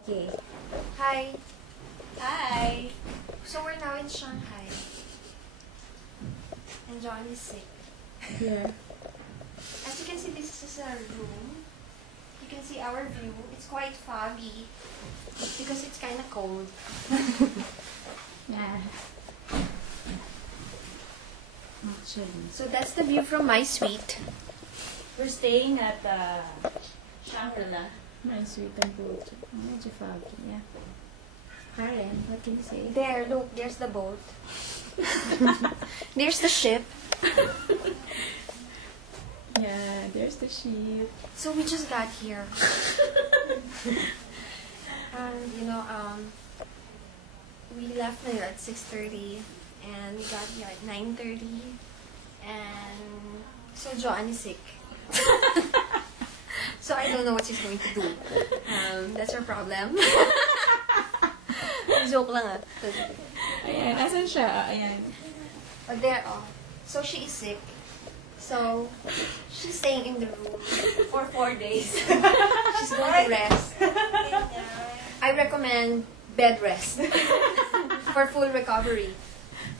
Okay. Hi. Hi. So we're now in Shanghai. And John is sick. Yeah. As you can see, this is a room. You can see our view. It's quite foggy because it's kind of cold. Yeah. Actually. So that's the view from my suite. We're staying at Shangri-La. My sweet and good. Medyo foggy, yeah. Karen, what can you say? There, look, there's the boat. There's the ship. Yeah, there's the sheep. So we just got here. And we left here at 6:30 and we got here at 9:30. And so Joanne is sick. So I don't know what she's going to do. That's her problem. Joke lang ah. Ayan, asan siya? Ayan. Oh, there, oh. So she is sick. So she's staying in the room For 4 days. She's going to rest. I recommend bed rest for full recovery.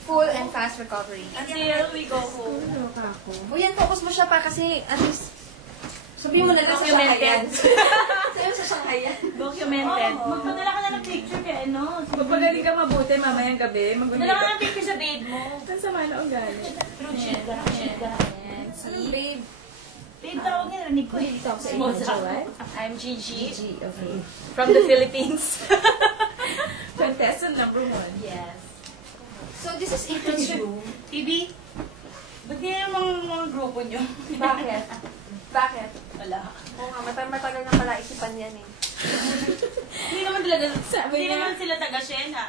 Full and fast recovery. Until we go home. Ano ka ako? O yan, focus mo siya pa kasi at least sabihin mo na lang sa Shanghai yan. Sabihin mo sa Shanghai yan. Documented. Magpadala ka na ng picture kay ano. Magpagaling ka mabuti mamayang gabi. Magpadala ka ng picture sa babe mo. Saan sama na ugali? Ano, babe? Babe, tawag niya. Narinig ko eh. Talk sa inyo, Joanne? I'm Gigi. Gigi, okay. From the Philippines. Contestant number 1. Yes. So this is April's room. Bibi, ba't niya yung mga grupo niyo? Bakit? Bakit? Wala. Oo nga, matagal na pala isipan yan eh. Hindi naman talaga, Sabi hindi niya. naman sila taga-Shena.